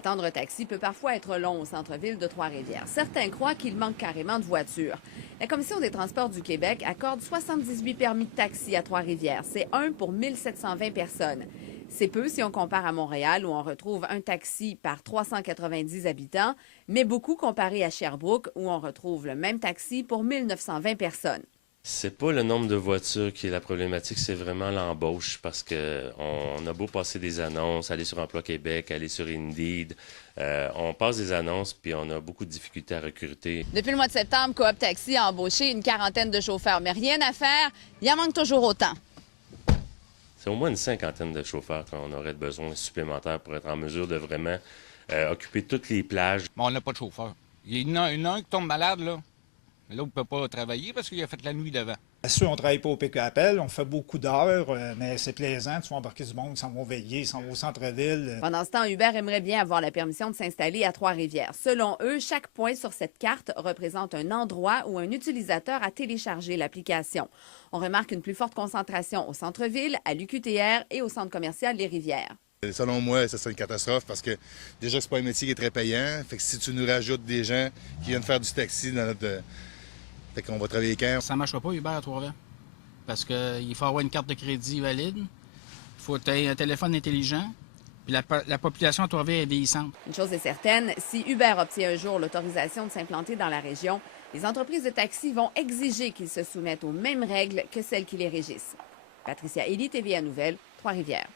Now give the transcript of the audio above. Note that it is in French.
Attendre un taxi peut parfois être long au centre-ville de Trois-Rivières. Certains croient qu'il manque carrément de voitures. La Commission des transports du Québec accorde 78 permis de taxi à Trois-Rivières. C'est 1 pour 1720 personnes. C'est peu si on compare à Montréal, où on retrouve un taxi par 390 habitants, mais beaucoup comparé à Sherbrooke, où on retrouve le même taxi pour 1920 personnes. C'est pas le nombre de voitures qui est la problématique, c'est vraiment l'embauche parce que on a beau passer des annonces, aller sur Emploi Québec, aller sur Indeed, on passe des annonces puis on a beaucoup de difficultés à recruter. Depuis le mois de septembre, Coop Taxi a embauché une quarantaine de chauffeurs, mais rien à faire, il en manque toujours autant. C'est au moins une cinquantaine de chauffeurs qu'on aurait besoin supplémentaires pour être en mesure de vraiment occuper toutes les plages. Mais on n'a pas de chauffeur. Il y en a un qui tombe malade, là. L'autre ne peut pas travailler parce qu'il a fait la nuit devant. Bien sûr, on ne travaille pas au pick-up-appel, on fait beaucoup d'heures, mais c'est plaisant. Tu vas embarquer du monde, ils s'en vont veiller, ils s'en vont au centre-ville. Pendant ce temps, Uber aimerait bien avoir la permission de s'installer à Trois-Rivières. Selon eux, chaque point sur cette carte représente un endroit où un utilisateur a téléchargé l'application. On remarque une plus forte concentration au centre-ville, à l'UQTR et au centre commercial Les Rivières. Selon moi, ça serait une catastrophe parce que déjà, c'est pas un métier qui est très payant. Fait que si tu nous rajoutes des gens qui viennent faire du taxi dans notre... Fait qu'on va travailler quand? Ça ne marchera pas, Uber, à Trois-Rivières. Parce qu'il faut avoir une carte de crédit valide, il faut avoir un téléphone intelligent, puis la population à Trois-Rivières est vieillissante. Une chose est certaine, si Uber obtient un jour l'autorisation de s'implanter dans la région, les entreprises de taxi vont exiger qu'ils se soumettent aux mêmes règles que celles qui les régissent. Patricia Ely, TVA Nouvelles, Trois-Rivières.